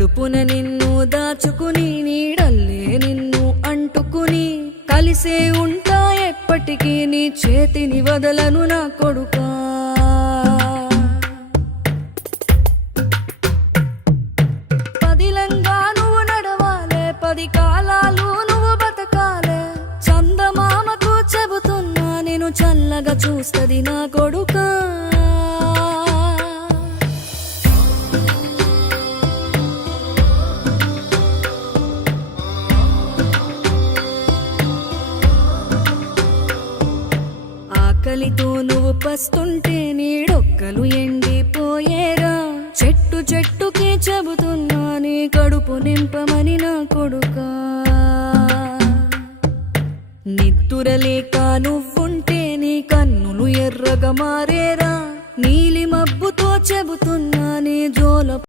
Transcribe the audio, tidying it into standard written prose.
కడుపున నిన్ను దాచుకుని నీడల్లే నిన్ను అంటుకుని కలిసే ఉంటా ఎప్పటికీ నీ చేతిని వదలను నా కొడుకా. పదిలంగా నువ్వు నడవాలే, 10 కాలాలు నువ్వు బతకాలే. చందమామకు చెబుతున్నా నేను చల్లగా చూస్తది నా కొడుకా. ఆకలితో నువ్వు పస్తుంటే నీడొక్కలు ఎండిపోయేరా. చెట్టు చెట్టుకి చెబుతున్నా నీ కడుపు నింపమని నా కొడుకా. నిద్దురలేక నువ్వుంటే నీ కన్నులు ఎర్రగా మారేరా. నీలి మబ్బుతో చెబుతున్నా నీ జోల